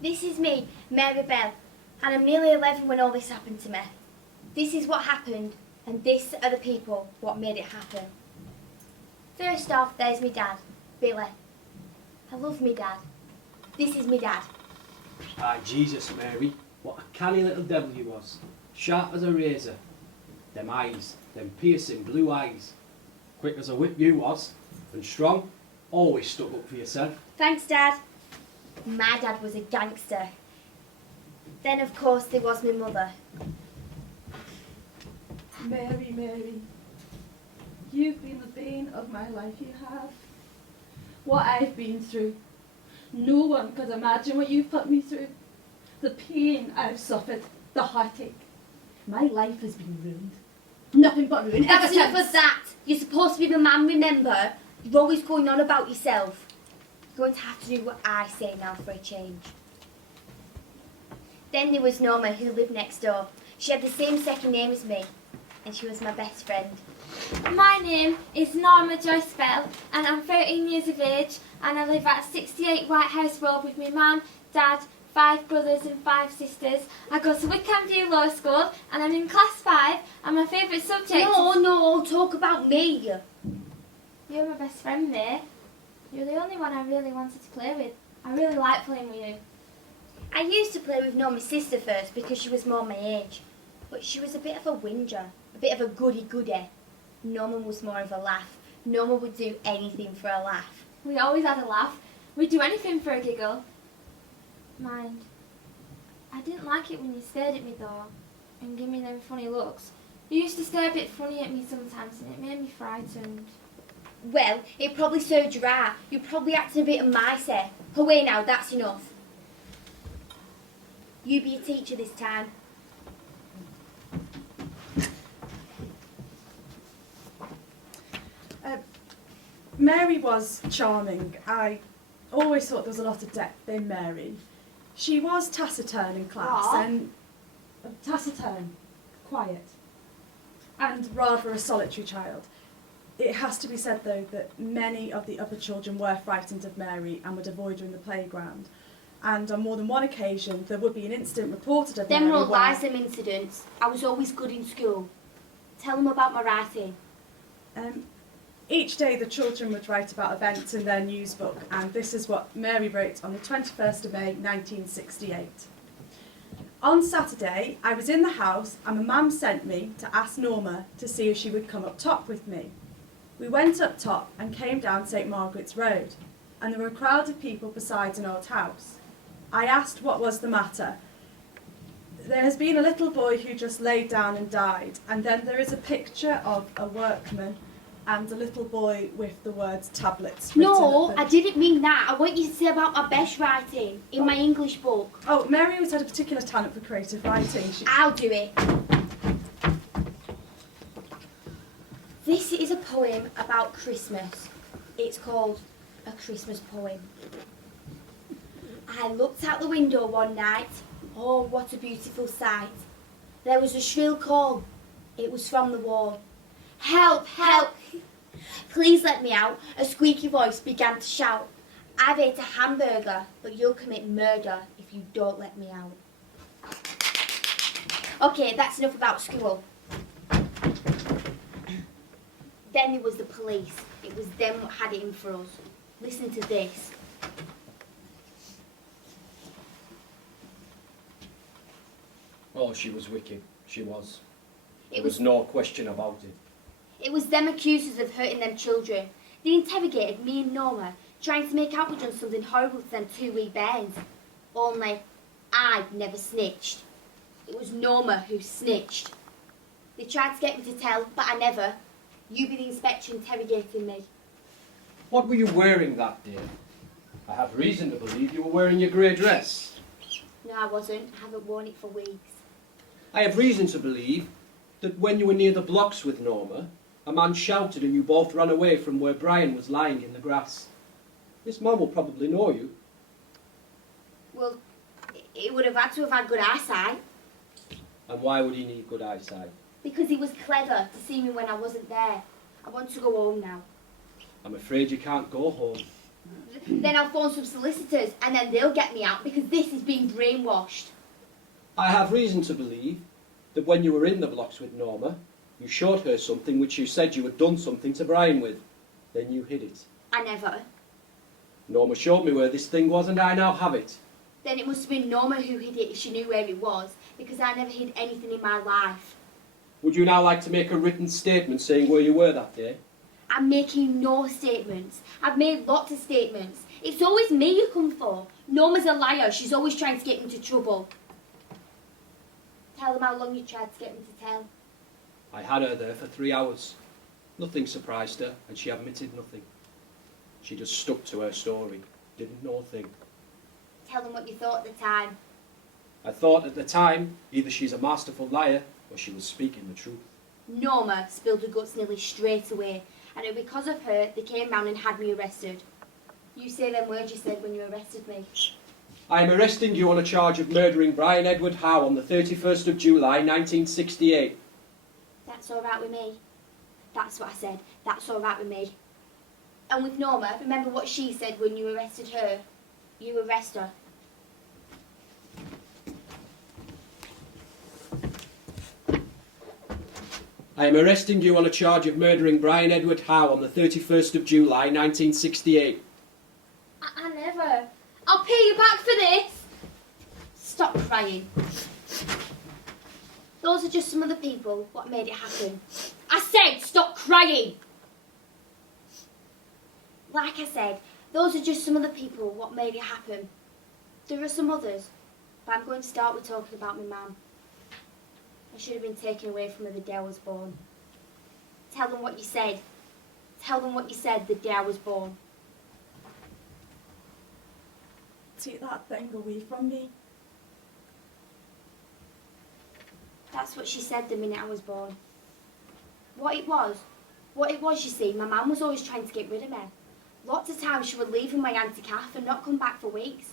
This is me, Mary Bell, and I'm nearly 11 when all this happened to me. This is what happened, and this are the people what made it happen. First off, there's me dad, Billy. I love me dad. This is me dad. Aye, Jesus, Mary, what a canny little devil you was. Sharp as a razor. Them eyes, them piercing blue eyes. Quick as a whip you was, and strong, always stuck up for yourself. Thanks, Dad. My dad was a gangster. Then, of course, there was my mother. Mary, Mary, you've been the bane of my life, you have. What I've been through, no one could imagine what you've put me through. The pain I've suffered, the heartache. My life has been ruined. Nothing but ruin. That's enough of that. You're supposed to be my man, remember? You're always going on about yourself. You're going to have to do what I say now for a change. Then there was Norma, who lived next door. She had the same second name as me, and she was my best friend. My name is Norma Joyce Bell, and I'm 13 years of age, and I live at 68 White House Road with my mum, dad, 5 brothers and 5 sisters. I go to Wickham View Law School, and I'm in class 5, and my favourite subject No, talk about me. You're my best friend, mate. You're the only one I really wanted to play with. I really like playing with you. I used to play with Norma's sister first because she was more my age. But she was a bit of a whinger, a bit of a goody-goody. Norma was more of a laugh. Norma would do anything for a laugh. We always had a laugh. We'd do anything for a giggle. Mind, I didn't like it when you stared at me though, and gave me them funny looks. You used to stare a bit funny at me sometimes, and it made me frightened. Well, it probably served you right. You probably acted a bit of micey. Away now, that's enough. You be a teacher this time. Mary was charming. I always thought there was a lot of depth in Mary. She was taciturn in class. Aww. And taciturn, quiet, and rather a solitary child. It has to be said though that many of the other children were frightened of Mary and would avoid her in the playground. And on more than one occasion there would be an incident reported of Them Mary were all where- lies, them incidents. I was always good in school. Tell them about my writing. Each day the children would write about events in their news book, and this is what Mary wrote on the 21st of May 1968. On Saturday, I was in the house and my mum sent me to ask Norma to see if she would come up top with me. We went up top and came down St Margaret's Road, and there were a crowd of people beside an old house. I asked what was the matter. There has been a little boy who just laid down and died, and then there is a picture of a workman and a little boy with the words tablets written No, at the- I didn't mean that. I want you to say about my best writing in my English book. Oh, Mary always had a particular talent for creative writing. I'll do it. This is a poem about Christmas. It's called A Christmas Poem. I looked out the window one night. Oh, what a beautiful sight. There was a shrill call. It was from the wall. Help, help! Please let me out. A squeaky voice began to shout. I've ate a hamburger, but you'll commit murder if you don't let me out. Okay, that's enough about school. Then there was the police. It was them what had it in for us. Listen to this. Oh, she was wicked. She was. There It was was no question about it. It was them accusers of hurting them children. They interrogated me and Norma, trying to make out we'd done something horrible to them 2 wee bairns. Only, I'd never snitched. It was Norma who snitched. They tried to get me to tell, but I never. You be the inspector interrogating me. What were you wearing that day? I have reason to believe you were wearing your grey dress. No, I wasn't. I haven't worn it for weeks. I have reason to believe that when you were near the blocks with Norma, a man shouted and you both ran away from where Brian was lying in the grass. This man will probably know you. Well, he would have had to have had good eyesight. And why would he need good eyesight? Because he was clever to see me when I wasn't there. I want to go home now. I'm afraid you can't go home. Then I'll phone some solicitors and then they'll get me out because this is being brainwashed. I have reason to believe that when you were in the blocks with Norma, you showed her something which you said you had done something to Brian with. Then you hid it. I never. Norma showed me where this thing was and I now have it. Then it must have been Norma who hid it if she knew where it was, because I never hid anything in my life. Would you now like to make a written statement saying where you were that day? I'm making no statements. I've made lots of statements. It's always me you come for. Norma's a liar. She's always trying to get me into trouble. Tell them how long you tried to get me to tell. I had her there for 3 hours. Nothing surprised her and she admitted nothing. She just stuck to her story, didn't know a thing. Tell them what you thought at the time. I thought at the time, either she's a masterful liar or she was speaking the truth. Norma spilled her guts nearly straight away, and it was because of her they came round and had me arrested. You say them words you said when you arrested me. I am arresting you on a charge of murdering Brian Edward Howe on the 31st of July 1968. That's all right with me. That's what I said. That's all right with me. And with Norma, remember what she said when you arrested her? You arrest her. I am arresting you on a charge of murdering Brian Edward Howe on the 31st of July 1968. I never. I'll pay you back for this. Stop crying. Those are just some of the people what made it happen. I said stop crying. Like I said, those are just some of the people what made it happen. There are some others, but I'm going to start with talking about my mum. I should have been taken away from her the day I was born. Tell them what you said. Tell them what you said the day I was born. Take that thing away from me. That's what she said the minute I was born. What it was, you see, my mum was always trying to get rid of me. Lots of times she would leave with my Auntie Kath and not come back for weeks.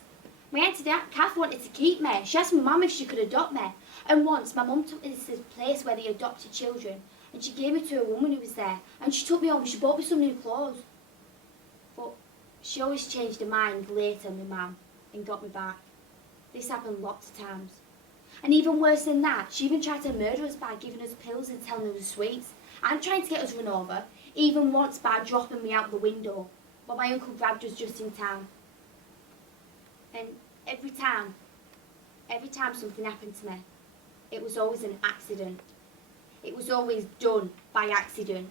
My Auntie Kath wanted to keep me. She asked my mum if she could adopt me. And once my mum took me to this place where they adopted children and she gave me to a woman who was there and she took me home and she bought me some new clothes. But she always changed her mind later, my mum, and got me back. This happened lots of times. And even worse than that, she even tried to murder us by giving us pills and telling us sweets. And trying to get us run over, even once by dropping me out the window. But my uncle grabbed us just in time. And every time something happened to me, it was always an accident. It was always done by accident.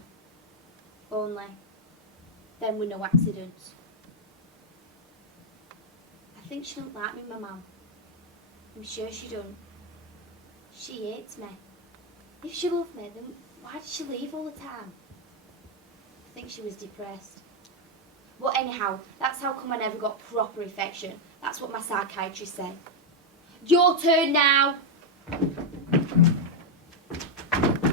Only, then were no accidents. I think she don't like me, my mum. I'm sure she don't. She hates me. If she loved me, then why did she leave all the time? I think she was depressed. But anyhow, that's how come I never got proper affection. That's what my psychiatrist said. Your turn now.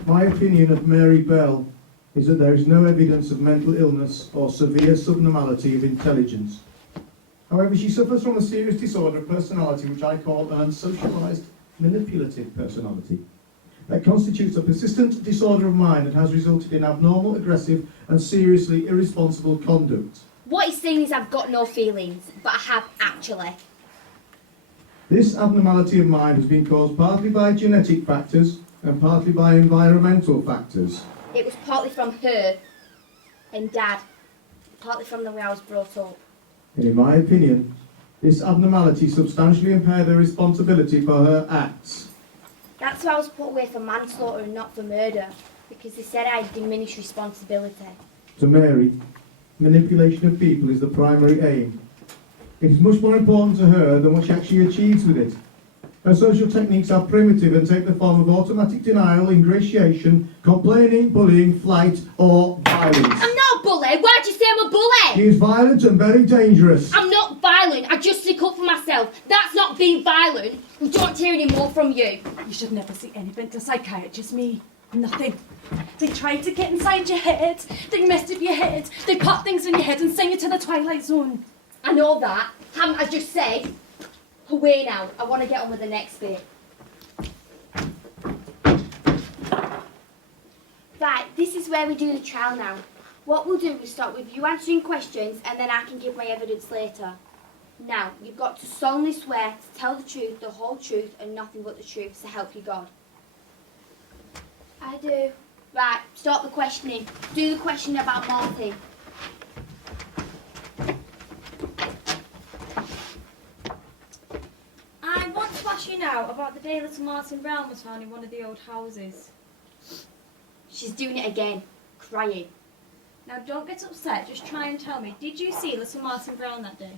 My opinion of Mary Bell is that there is no evidence of mental illness or severe subnormality of intelligence. However, she suffers from a serious disorder of personality which I call an unsocialised manipulative personality. That constitutes a persistent disorder of mind and has resulted in abnormal, aggressive and seriously irresponsible conduct. What he's saying is I've got no feelings, but I have actually. This abnormality of mind has been caused partly by genetic factors and partly by environmental factors. It was partly from her and Dad, partly from the way I was brought up. And in my opinion, this abnormality substantially impaired her responsibility for her acts. That's why I was put away for manslaughter and not for murder, because they said I had diminished responsibility. To Mary, manipulation of people is the primary aim. It is much more important to her than what she actually achieves with it. Her social techniques are primitive and take the form of automatic denial, ingratiation, complaining, bullying, flight or violence. I'm not a bully! Why'd you say I'm a bully? She is violent and very dangerous. I'm not violent, I just stick up for myself. That's not being violent. We don't hear any more from you. You should never see anything to psychiatrist, me. Nothing. They try to get inside your head. They mess with your head. They pop things in your head and send you to the Twilight Zone. I know that. Haven't I just said? Away now. I want to get on with the next bit. Right, this is where we do the trial now. What we'll do is start with you answering questions and then I can give my evidence later. Now, you've got to solemnly swear to tell the truth, the whole truth, and nothing but the truth, so help you God. I do. Right, start the questioning. Do the question about Martin. I want to ask you now about the day little Martin Brown was found in one of the old houses. She's doing it again, crying. Now don't get upset, just try and tell me, did you see little Martin Brown that day?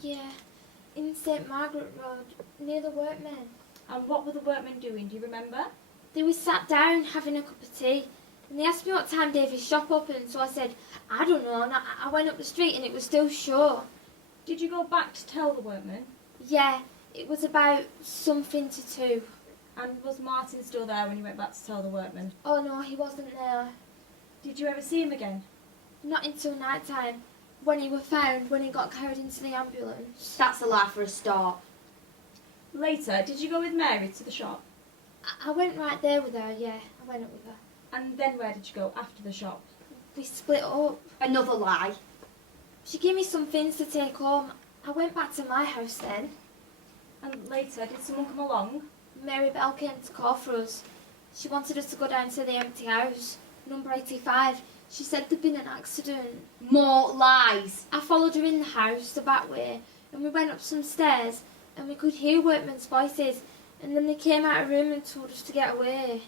Yeah, in St Margaret Road, near the workmen. And what were the workmen doing, do you remember? They were sat down having a cup of tea, and they asked me what time Davy's shop opened, so I said, I don't know, and I went up the street and it was still shut. Did you go back to tell the workmen? Yeah, it was about something to 2. And was Martin still there when you went back to tell the workmen? Oh no, he wasn't there. Did you ever see him again? Not until night time, when he were found, when he got carried into the ambulance. That's a lie for a start. Later, did you go with Mary to the shop? I went right there with her, yeah, I went up with her. And then where did you go after the shop? We split up. Another lie. She gave me some things to take home. I went back to my house then. And later, did someone come along? Mary Bell came to call for us. She wanted us to go down to the empty house, number 85. She said there'd been an accident. More lies. I followed her in the house, the back way, and we went up some stairs, and we could hear workmen's voices, and then they came out of the room and told us to get away.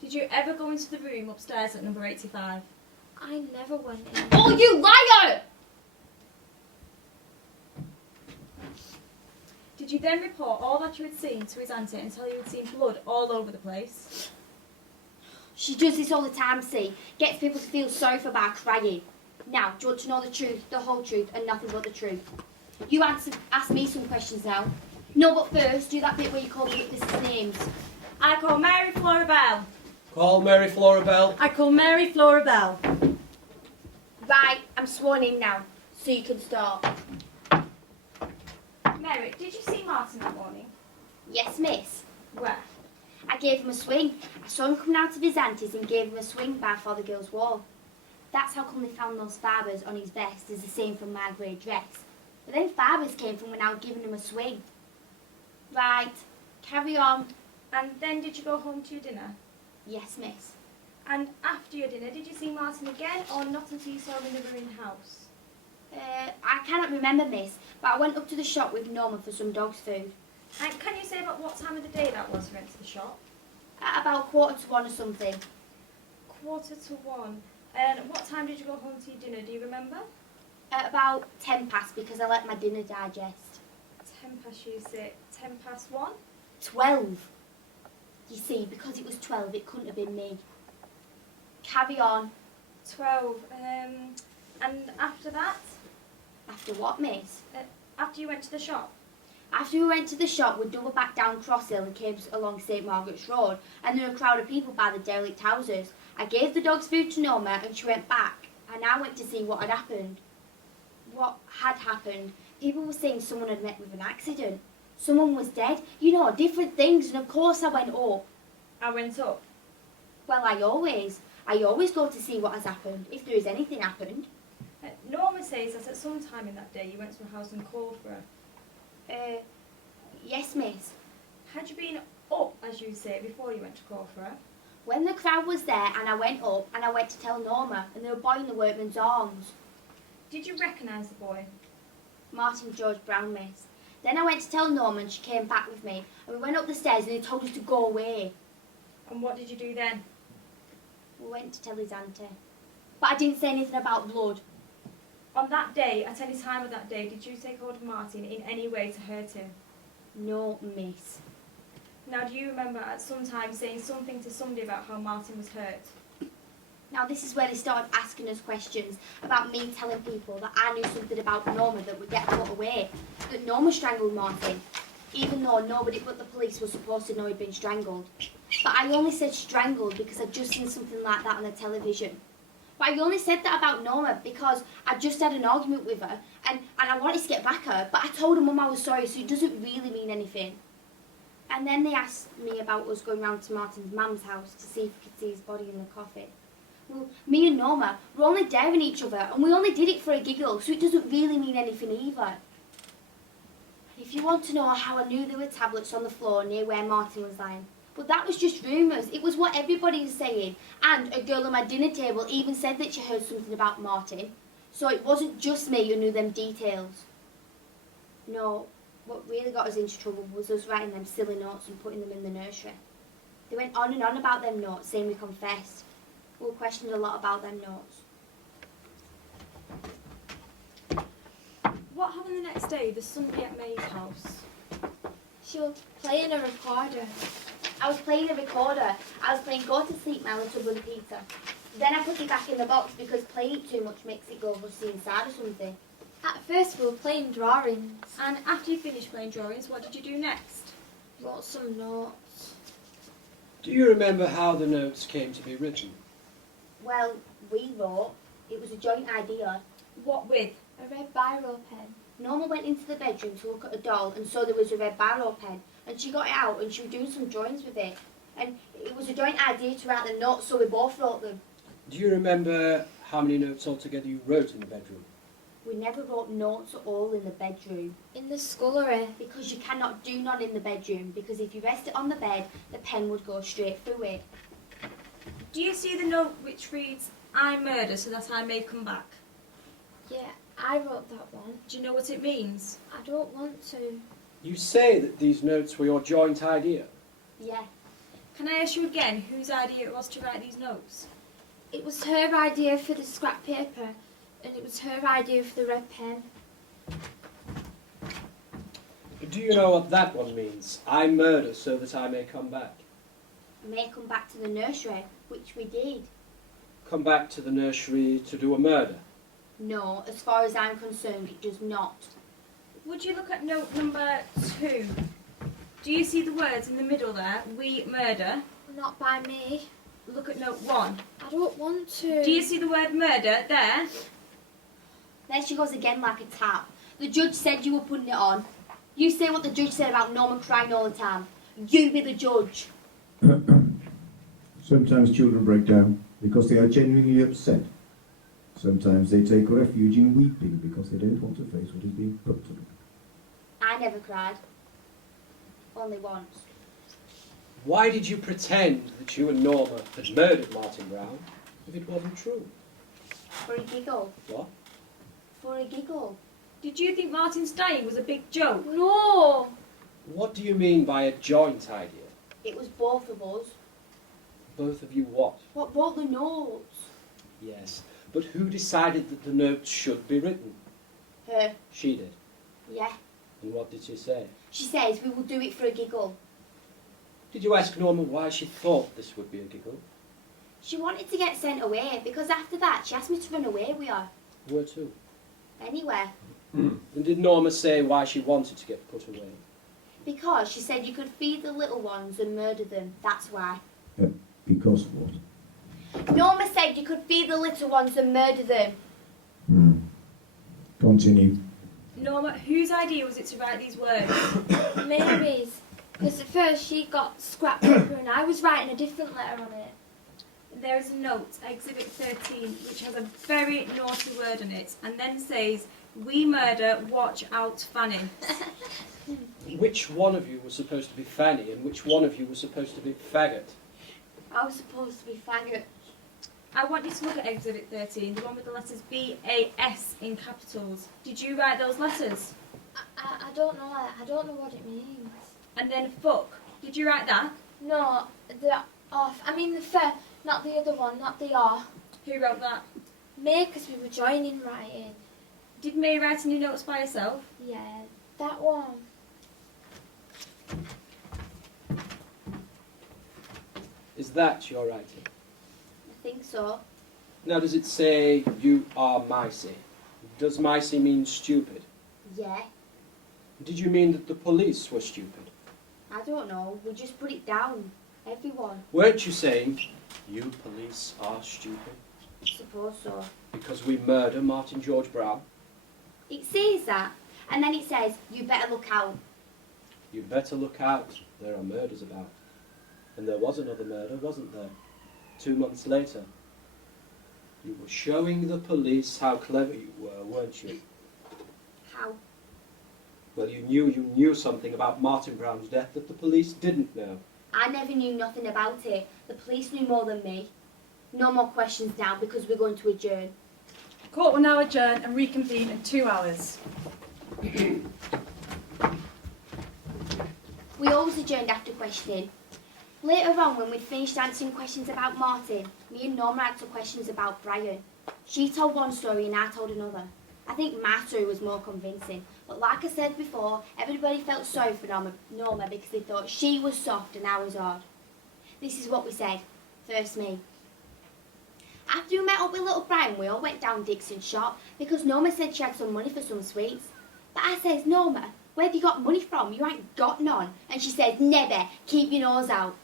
Did you ever go into the room upstairs at number 85? I never went in. Oh, you liar! Did you then report all that you had seen to his auntie and tell you had seen blood all over the place? She does this all the time, see. Gets people to feel sorry for about crying. Now, do you want to know the truth, the whole truth, and nothing but the truth? You ask me some questions now. No, but first, do that bit where you call the witnesses' names. I call Mary Flora Bell. Call Mary Flora Bell. I call Mary Flora Bell. Right, I'm sworn in now, so you can start. Mary, did you see Martin that morning? Yes, miss. Where? I gave him a swing. I saw him coming out of his auntie's and gave him a swing by Fothergill's wall. That's how come they found those fibres on his vest is the same from my grey dress. But then fibres came from when I was giving him a swing. Right, carry on. And then did you go home to your dinner? Yes, miss. And after your dinner, did you see Martin again or not until you saw him in the ruined house? I cannot remember, miss, but I went up to the shop with Norma for some dog's food. And can you say about what time of the day that was you went to the shop? At about 1:45 or something. 1:45. And what time did you go home to your dinner, do you remember? At about 10 past because I let my dinner digest. 10 past, you say 10 past 1? 12. You see, because it was 12, it couldn't have been me. Carry on. 12. And after that? After what, miss? After you went to the shop? After we went to the shop, we doubled back down Cross Hill and came along St Margaret's Road, and there were a crowd of people by the derelict houses. I gave the dog's food to Norma and she went back, and I went to see what had happened. What had happened? People were saying someone had met with an accident. Someone was dead. You know, different things, and of course I went up. I went up. Well, I always go to see what has happened, if there is anything happened. Norma says that at some time in that day you went to a house and called for her. Yes, miss. Had you been up, as you say, before you went to call for her? When the crowd was there and I went up and I went to tell Norma, and there was a boy in the workman's arms. Did you recognise the boy? Martin George Brown, miss. Then I went to tell Norma and she came back with me, and we went up the stairs and they told us to go away. And what did you do then? We went to tell his auntie. But I didn't say anything about blood. On that day, at any time of that day, did you take hold of Martin in any way to hurt him? No, miss. Now, do you remember at some time saying something to somebody about how Martin was hurt? Now this is where they started asking us questions about me telling people that I knew something about Norma that would get put away, that Norma strangled Martin, even though nobody but the police was supposed to know he'd been strangled. But I only said strangled because I'd just seen something like that on the television. But I only said that about Norma because I just had an argument with her and I wanted to get back at her, but I told her Mum I was sorry, so it doesn't really mean anything. And then they asked me about us going round to Martin's mum's house to see if we could see his body in the coffin. Well, me and Norma, we're only daring each other, and we only did it for a giggle, so it doesn't really mean anything either. If you want to know how I knew there were tablets on the floor near where Martin was lying, well, that was just rumours. It was what everybody was saying. And a girl at my dinner table even said that she heard something about Martin. So it wasn't just me who knew them details. No, what really got us into trouble was us writing them silly notes and putting them in the nursery. They went on and on about them notes, saying we confessed. We were questioned a lot about them notes. What happened the next day, the Sunday at May's house? She was playing a recorder. I was playing a recorder. I was playing Go to Sleep, My Little Brother Peter. Then I put it back in the box because playing it too much makes it go rusty inside or something. At first we were playing drawings. And after you finished playing drawings, what did you do next? Wrote some notes. Do you remember how the notes came to be written? Well, we wrote. It was a joint idea. What with? A red biro pen. Norma went into the bedroom to look at a doll and saw there was a red biro pen, and she got it out and she was doing some drawings with it. And it was a joint idea to write the notes, so we both wrote them. Do you remember how many notes altogether you wrote in the bedroom? We never wrote notes at all in the bedroom. In the scullery. Because you cannot do none in the bedroom, because if you rest it on the bed, the pen would go straight through it. Do you see the note which reads, I murder so that I may come back? Yeah, I wrote that one. Do you know what it means? I don't want to. You say that these notes were your joint idea. Yeah. Can I ask you again whose idea it was to write these notes? It was her idea for the scrap paper, and it was her idea for the red pen. Do you know what that one means? I murder so that I may come back. I may come back to the nursery, which we did. Come back to the nursery to do a murder. No, as far as I'm concerned, it does not. Would you look at note number 2? Do you see the words in the middle there? We murder. Not by me. Look at note 1. I don't want to. Do you see the word murder there? There she goes again like a tap. The judge said you were putting it on. You say what the judge said about Norma crying all the time. You be the judge. Sometimes children break down because they are genuinely upset. Sometimes they take refuge in weeping because they don't want to face what is being put to them. I never cried. Only once. Why did you pretend that you and Norma had murdered Martin Brown if it wasn't true? For a giggle. What? For a giggle. Did you think Martin's dying was a big joke? No! What do you mean by a joint idea? It was both of us. Both of you what? What wrote the notes? Yes, but who decided that the notes should be written? Her. She did. Yeah. And what did she say? She says we will do it for a giggle. Did you ask Norma why she thought this would be a giggle? She wanted to get sent away because after that she asked me to run away with her. Where to? Anywhere. And did Norma say why she wanted to get put away? Because she said you could feed the little ones and murder them. That's why. Because of what? Norma said you could feed the little ones and murder them. Continue. Norma, whose idea was it to write these words? Mary's. Because at first she got scrap paper and I was writing a different letter on it. There is a note, Exhibit 13, which has a very naughty word on it, and then says, we murder, watch out, Fanny. Which one of you was supposed to be Fanny and which one of you was supposed to be Faggot? I was supposed to be faggot. I want you to look at Exhibit 13, the one with the letters B-A-S in capitals. Did you write those letters? I don't know. I don't know what it means. And then fuck. Did you write that? No, the off. I mean the fur, not the other one, not the R. Who wrote that? May, because we were joining writing. Did May write any notes by herself? Yeah, that one. Is that your writing? I think so. Now does it say, you are micey? Does micey mean stupid? Yeah. Did you mean that the police were stupid? I don't know. We just put it down. Everyone. Weren't you saying, you police are stupid? I suppose so. Because we murder Martin George Brown? It says that. And then it says, you better look out. You better look out. There are murders about. And there was another murder, wasn't there? 2 months later. You were showing the police how clever you were, weren't you? How? Well, you knew something about Martin Brown's death that the police didn't know. I never knew nothing about it. The police knew more than me. No more questions now because we're going to adjourn. Court will now adjourn and reconvene in 2 hours. We always adjourned after questioning. Later on, when we'd finished answering questions about Martin, me and Norma had some questions about Brian. She told one story and I told another. I think my story was more convincing, but like I said before, everybody felt sorry for Norma because they thought she was soft and I was hard. This is what we said. First me. After we met up with little Brian, we all went down Dixon's shop because Norma said she had some money for some sweets. But I says, Norma, where have you got money from? You ain't got none. And she says, never, keep your nose out.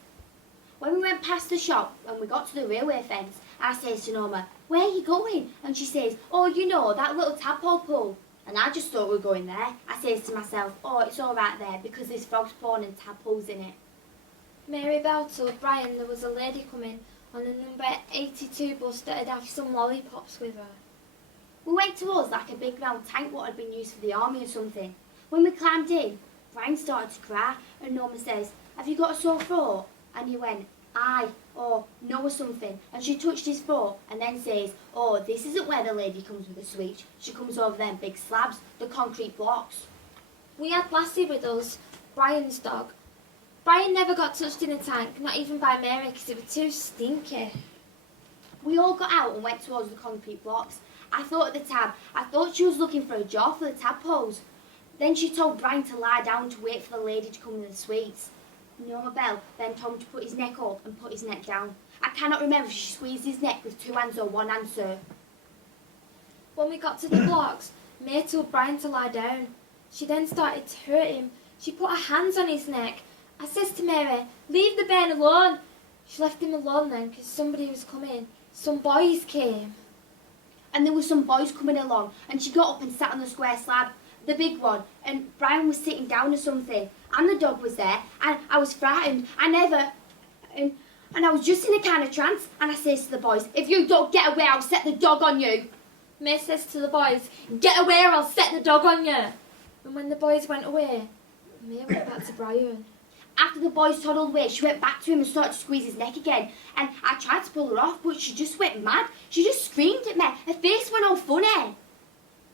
When we went past the shop and we got to the railway fence, I says to Norma, where are you going? And she says, oh, you know, that little tadpole pool. And I just thought we were going there. I says to myself, oh, it's all right there because there's frogs spawn and tadpoles in it. Mary Bell told Brian there was a lady coming on the number 82 bus that'd have some lollipops with her. We went towards like a big round tank what had been used for the army or something. When we climbed in, Brian started to cry and Norma says, have you got a sore throat? And he went, aye, or no or something. And she touched his throat and then says, oh, this isn't where the lady comes with the sweets. She comes over them big slabs, the concrete blocks. We had Lassie with us, Brian's dog. Brian never got touched in a tank, not even by Mary, because it was too stinky. We all got out and went towards the concrete blocks. I thought at the time, I thought she was looking for a jar for the tadpoles. Then she told Brian to lie down to wait for the lady to come with the sweets. Norma Bell then told him to put his neck up and put his neck down. I cannot remember if she squeezed his neck with 2 hands or 1 hand, sir. When we got to the blocks, Mary told Brian to lie down. She then started to hurt him. She put her hands on his neck. I says to Mary, leave the bairn alone. She left him alone then because somebody was coming. Some boys came. And there were some boys coming along and she got up and sat on the square slab, the big one, and Brian was sitting down or something. And the dog was there and I was frightened. And I was just in a kind of trance and I says to the boys, if you don't get away, I'll set the dog on you. May says to the boys, get away or I'll set the dog on you. And when the boys went away, May went back to Brian. After the boys toddled away, she went back to him and started to squeeze his neck again. And I tried to pull her off, but she just went mad. She just screamed at me. Her face went all funny.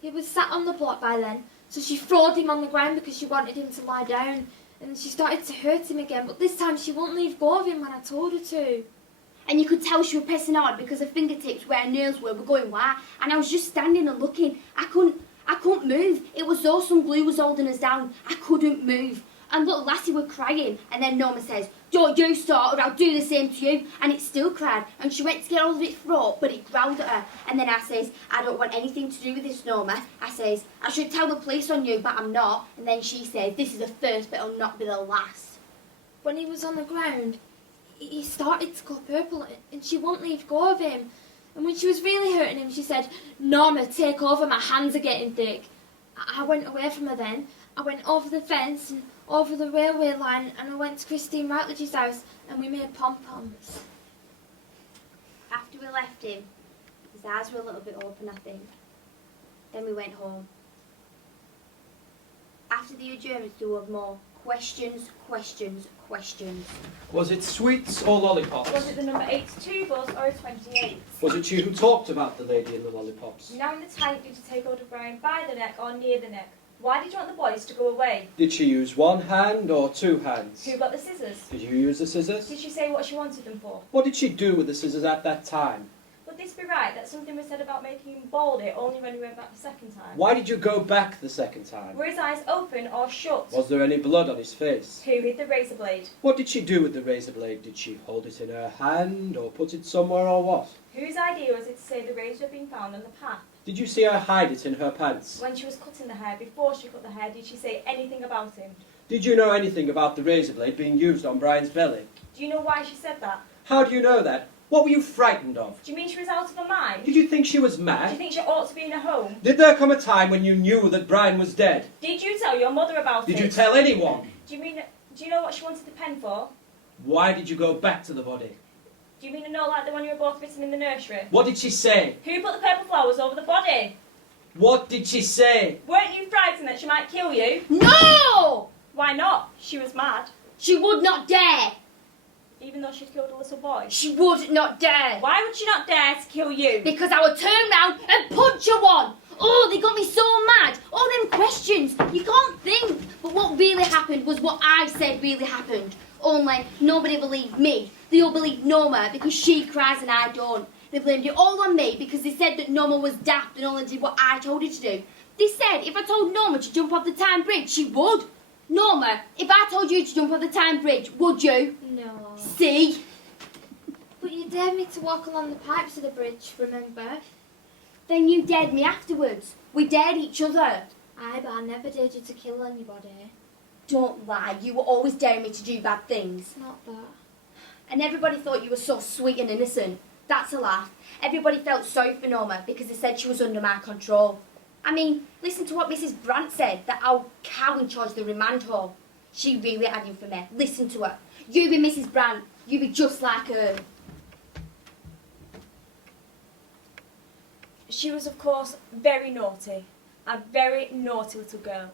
He was sat on the block by then, so she throwed him on the ground because she wanted him to lie down. And she started to hurt him again, but this time she wouldn't leave go of him when I told her to. And you could tell she was pressing hard because her fingertips where her nails were going white. And I was just standing and looking. I couldn't move. It was though some glue was holding us down. I couldn't move. And little Lassie were crying. And then Norma says, don't you start or I'll do the same to you. And it still cried. And she went to get hold of its throat, but it growled at her. And then I says, I don't want anything to do with this, Norma. I says, I should tell the police on you, but I'm not. And then she says, this is the first, but it'll not be the last. When he was on the ground, he started to go purple and she wouldn't leave go of him. And when she was really hurting him, she said, Norma, take over, my hands are getting thick. I went away from her then. I went over the fence and over the railway line and I went to Christine Routledge's house and we made pom-poms. After we left him, his eyes were a little bit open, I think. Then we went home. After the adjournment, there were more questions. Was it sweets or lollipops? Was it the number 82 bus or a 28? Was it you who talked about the lady and the lollipops? Now in the tank, did you take hold of Brian by the neck or near the neck? Why did you want the boys to go away? Did she use 1 hand or 2 hands? Who got the scissors? Did you use the scissors? Did she say what she wanted them for? What did she do with the scissors at that time? Would this be right that something was said about making him bald it only when he went back the second time? Why did you go back the second time? Were his eyes open or shut? Was there any blood on his face? Who hid the razor blade? What did she do with the razor blade? Did she hold it in her hand or put it somewhere or what? Whose idea was it to say the razor had been found on the path? Did you see her hide it in her pants? When she was cutting the hair, before she cut the hair, did she say anything about him? Did you know anything about the razor blade being used on Brian's belly? Do you know why she said that? How do you know that? What were you frightened of? Do you mean she was out of her mind? Did you think she was Do you mad? think she ought to be in a home? Did there come a time when you knew that Brian was dead? Did you tell your mother about it? Did you tell anyone? Do you know what she wanted the pen for? Why did you go back to the body? Do you mean a note like the one you were both written in the nursery? What did she say? Who put the purple flowers over the body? What did she say? Weren't you frightened that she might kill you? No! Why not? She was mad. She would not dare. Even though she'd killed a little boy. She would not dare. Why would she not dare to kill you? Because I would turn round and punch her one. Oh, they got me so mad. All them questions. You can't think. But what really happened was what I said really happened. Only nobody believed me. They all believed Norma because she cries and I don't. They blamed it all on me because they said that Norma was daft and only did what I told her to do. They said if I told Norma to jump off the Tyne Bridge, she would. Norma, if I told you to jump off the Tyne Bridge, would you? No. See? But you dared me to walk along the pipes of the bridge, remember? Then you dared me afterwards. We dared each other. Aye, but I never dared you to kill anybody. Don't lie, you were always daring me to do bad things. It's not that. And everybody thought you were so sweet and innocent. That's a laugh. Everybody felt sorry for Norma because they said she was under my control. I mean, listen to what Mrs. Brandt said, that old cow in charge of the remand hall. She really had him for me. Listen to her. You be Mrs. Brandt. You be just like her. She was, of course, very naughty. A very naughty little girl.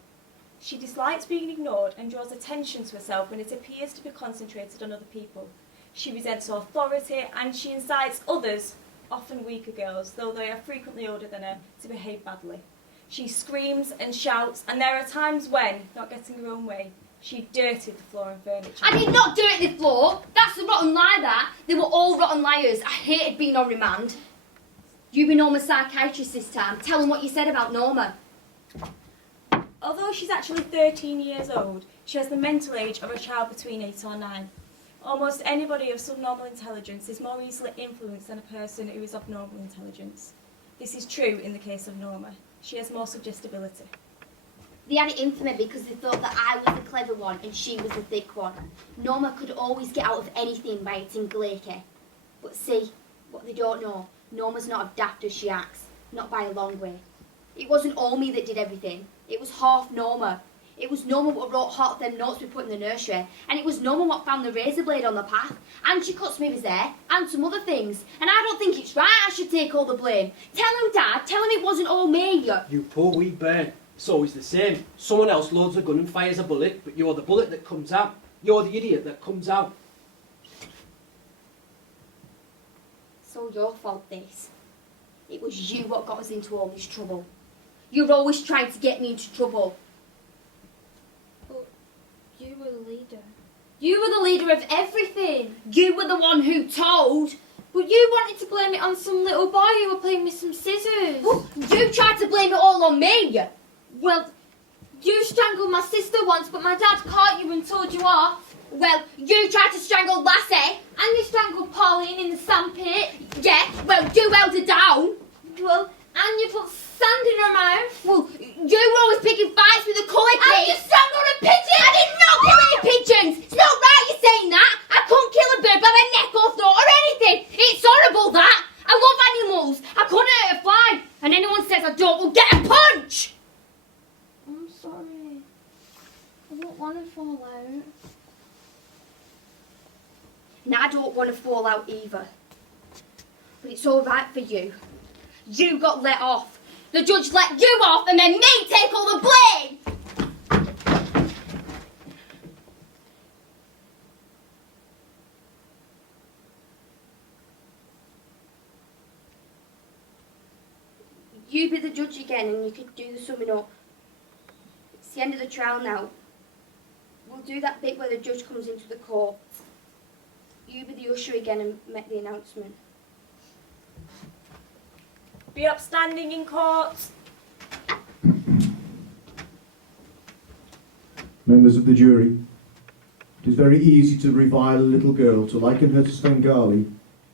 She dislikes being ignored and draws attention to herself when it appears to be concentrated on other people. She resents authority and she incites others, often weaker girls, though they are frequently older than her, to behave badly. She screams and shouts, and there are times when, not getting her own way, she dirtied the floor and furniture. I did not dirty the floor. That's a rotten lie, that. They were all rotten liars. I hated being on remand. You be Norma's psychiatrist this time. Tell them what you said about Norma. Although she's actually 13 years old, she has the mental age of a child between 8 or 9. Almost anybody of subnormal intelligence is more easily influenced than a person who is of normal intelligence. This is true in the case of Norma. She has more suggestibility. They had it in for me because they thought that I was the clever one and she was the thick one. Norma could always get out of anything by eating glaky. But see, what they don't know, Norma's not as daft as she acts. Not by a long way. It wasn't all me that did everything. It was half Norma. It was Norma what wrote half them notes we put in the nursery. And it was Norma what found the razor blade on the path. And she cut Smithy's hair. And some other things. And I don't think it's right I should take all the blame. Tell him, Dad. Tell him it wasn't all me. You poor wee bird. It's always the same. Someone else loads a gun and fires a bullet, but you're the bullet that comes out. You're the idiot that comes out. It's all your fault, this. It was you what got us into all this trouble. You're always trying to get me into trouble. But you were the leader. You were the leader of everything. You were the one who told. But you wanted to blame it on some little boy who were playing with some scissors. You tried to blame it all on me. Well, you strangled my sister once, but my dad caught you and told you off. Well, you tried to strangle Lassie. And you strangled Pauline in the sandpit. Yeah, well, you held her down. Well, and you put sand in her mouth. Well, you were always picking fights with the coloured And kids. you strangled a pigeon. I did not kill any pigeons. It's not right you saying that. I couldn't kill a bird by the neck or throat or anything. It's horrible, that. I love animals. I couldn't hurt a fly. And anyone says I don't will get a punch. I'm sorry. I don't want to fall out. And I don't want to fall out either. But it's all right for you. You got let off. The judge let you off and then me take all the blame. You be the judge again and you could do the summing up. It's the end of the trial now. We'll do that bit where the judge comes into the court. You be the usher again and make the announcement. Be upstanding in court. Members of the jury, it is very easy to revile a little girl, to liken her to Svengali,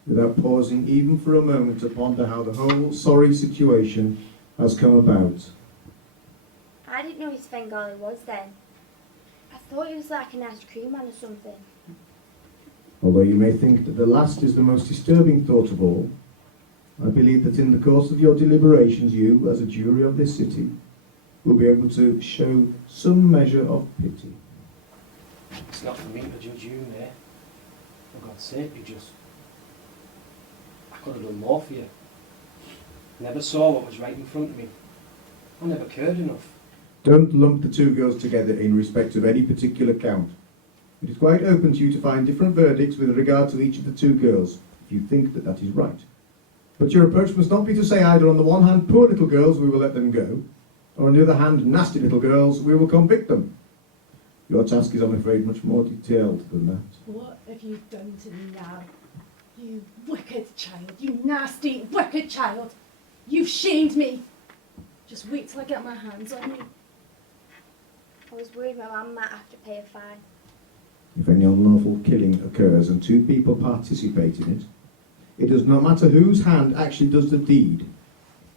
without pausing even for a moment to ponder how the whole sorry situation has come about. I didn't know who Svengali was then. I thought he was like an ice cream man or something. Although you may think that the last is the most disturbing thought of all, I believe that in the course of your deliberations, you, as a jury of this city, will be able to show some measure of pity. It's not for me to judge you, mate. For God's sake, you just could have done more for you. I never saw what was right in front of me. I never cared enough. Don't lump the two girls together in respect of any particular count. It is quite open to you to find different verdicts with regard to each of the two girls, if you think that that is right. But your approach must not be to say either on the one hand, poor little girls, we will let them go, or on the other hand, nasty little girls, we will convict them. Your task is, I'm afraid, much more detailed than that. What have you done to me now? You wicked child, you nasty, wicked child. You've shamed me. Just wait till I get my hands on you. I was worried my mum might have to pay a fine. If any unlawful killing occurs and two people participate in it, it does not matter whose hand actually does the deed.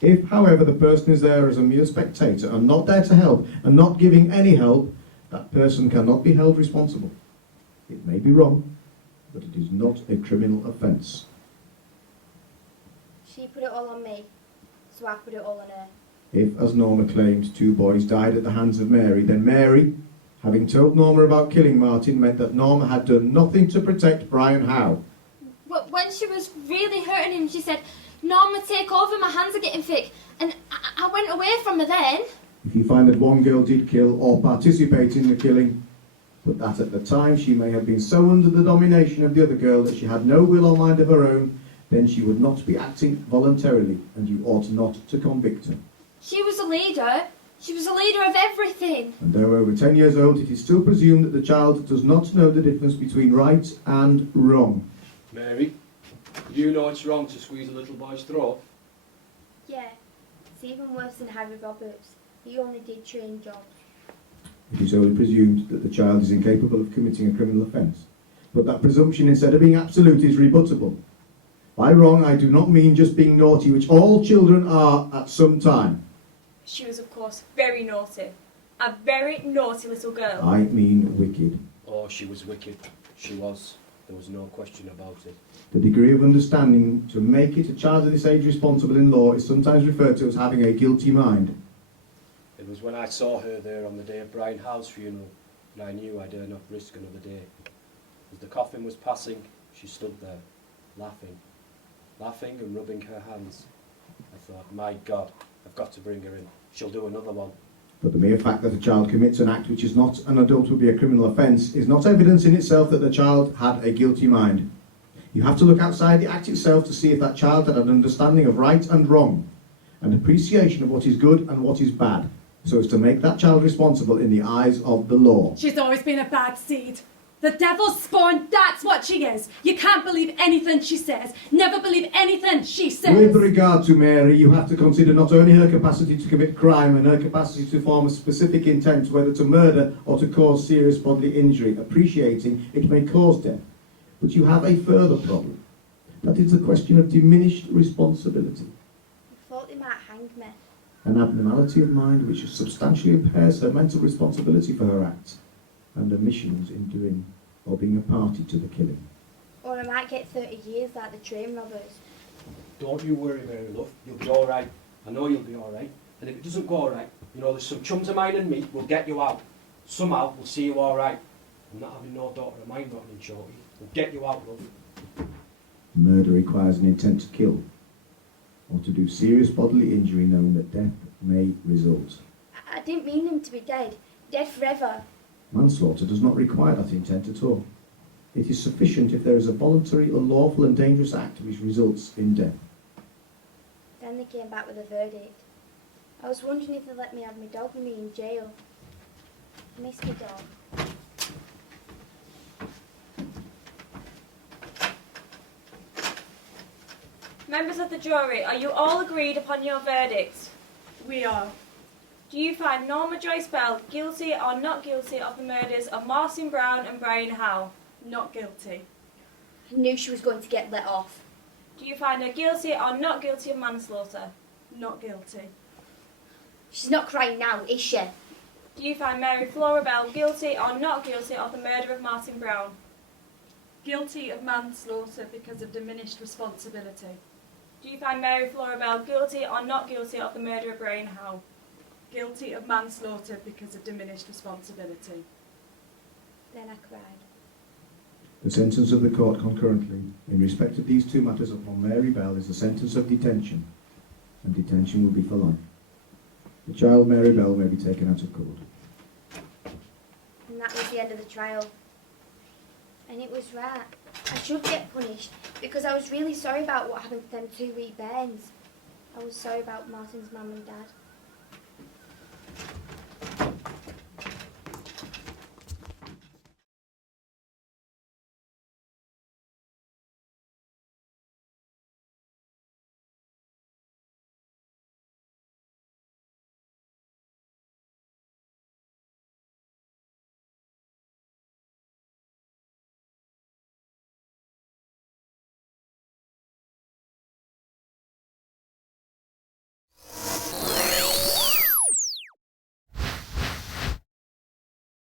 If, however, the person is there as a mere spectator and not there to help and not giving any help, that person cannot be held responsible. It may be wrong, but it is not a criminal offence. She put it all on me, so I put it all on her. If, as Norma claims, two boys died at the hands of Mary, then Mary, having told Norma about killing Martin, meant that Norma had done nothing to protect Brian Howe. But when she was really hurting him, she said, Norma, take over, my hands are getting thick. And I went away from her then. If you find that one girl did kill or participate in the killing, but that at the time she may have been so under the domination of the other girl that she had no will or mind of her own, then she would not be acting voluntarily, and you ought not to convict her. She was a leader. She was a leader of everything. And though over 10 years old, it is still presumed that the child does not know the difference between right and wrong. Mary, you know it's wrong to squeeze a little boy's throat. Yeah, it's even worse than Harry Roberts. He only did train jobs. It is only presumed that the child is incapable of committing a criminal offence. But that presumption, instead of being absolute, is rebuttable. By wrong, I do not mean just being naughty, which all children are at some time. She was, of course, very naughty. A very naughty little girl. I mean wicked. Oh, she was wicked. She was. There was no question about it. The degree of understanding to make it a child of this age responsible in law is sometimes referred to as having a guilty mind. It was when I saw her there on the day of Brian Howe's funeral that I knew I dare not risk another day. As the coffin was passing, she stood there, laughing and rubbing her hands. I thought, my God, I've got to bring her in. She'll do another one. But the mere fact that a child commits an act which is not an adult would be a criminal offence is not evidence in itself that the child had a guilty mind. You have to look outside the act itself to see if that child had an understanding of right and wrong, an appreciation of what is good and what is bad, so as to make that child responsible in the eyes of the law. She's always been a bad seed. The devil's spawn, that's what she is. You can't believe anything she says. Never believe anything she says. With regard to Mary, you have to consider not only her capacity to commit crime and her capacity to form a specific intent, whether to murder or to cause serious bodily injury, appreciating it may cause death. But you have a further problem. That is the question of diminished responsibility. I thought they might hang me. An abnormality of mind which substantially impairs her mental responsibility for her acts and omissions in doing or being a party to the killing. Or I might get 30 years like the train robbers. Don't you worry, Mary, love. You'll be all right. I know you'll be all right. And if it doesn't go all right, you know, there's some chums of mine and me will get you out. Somehow we'll see you all right. I'm not having no daughter of mine rotting in shorty. We'll get you out, love. Murder requires an intent to kill or to do serious bodily injury knowing that death may result. I didn't mean them to be dead. Dead forever. Manslaughter does not require that intent at all. It is sufficient if there is a voluntary, unlawful and dangerous act which results in death. Then they came back with a verdict. I was wondering if they'd let me have my dog with me in jail. I miss my dog. Members of the jury, are you all agreed upon your verdict? We are. Do you find Norma Joyce Bell guilty or not guilty of the murders of Martin Brown and Brian Howe? Not guilty. I knew she was going to get let off. Do you find her guilty or not guilty of manslaughter? Not guilty. She's not crying now, is she? Do you find Mary Flora Bell guilty or not guilty of the murder of Martin Brown? Guilty of manslaughter because of diminished responsibility. Do you find Mary Flora Bell guilty or not guilty of the murder of Brian Howe? Guilty of manslaughter because of diminished responsibility. Then I cried. The sentence of the court concurrently in respect of these two matters upon Mary Bell is the sentence of detention, and detention will be for life. The child Mary Bell may be taken out of court. And that was the end of the trial. And it was right. I should get punished because I was really sorry about what happened to them 2-week bairns. I was sorry about Martin's mum and dad.